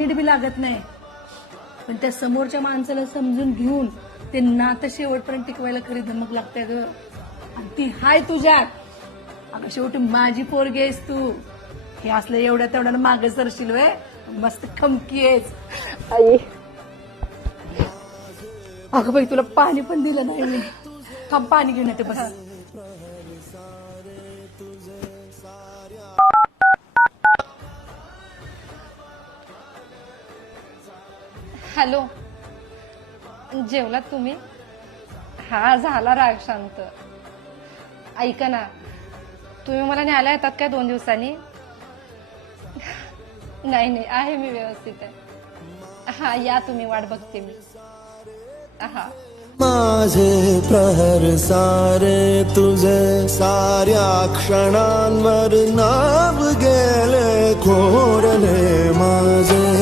Minute बी लागत नाही, पण त्या समोरच्या माणसाला समजून घेऊन ते नातं शेवटपर्यंत टिकवायला खरी धमक लागते ग. आणि ती हाय तुझ्यात. अगं शेवटी माझी पोरगी आहेस तू. हे असलं एवढ्या तेवढ्या मागे सरशील वे, मस्त खमकी आहेस. आई अगं बाई तुला पाणी पण दिलं नाही मी. थांब पाणी घेऊन येते बस. हॅलो, जेवलात तुम्ही? हा झाला राग शांत. ऐका ना, तुम्ही मला न्यायला येतात काय 2 दिवसांनी? नाही नाही, आहे मी व्यवस्थित आहे. हा या तुम्ही, वाट बघते मी. हा माझे प्रहर सारे तुझे, साऱ्या क्षणांवर नाव गेले खोरले माझे.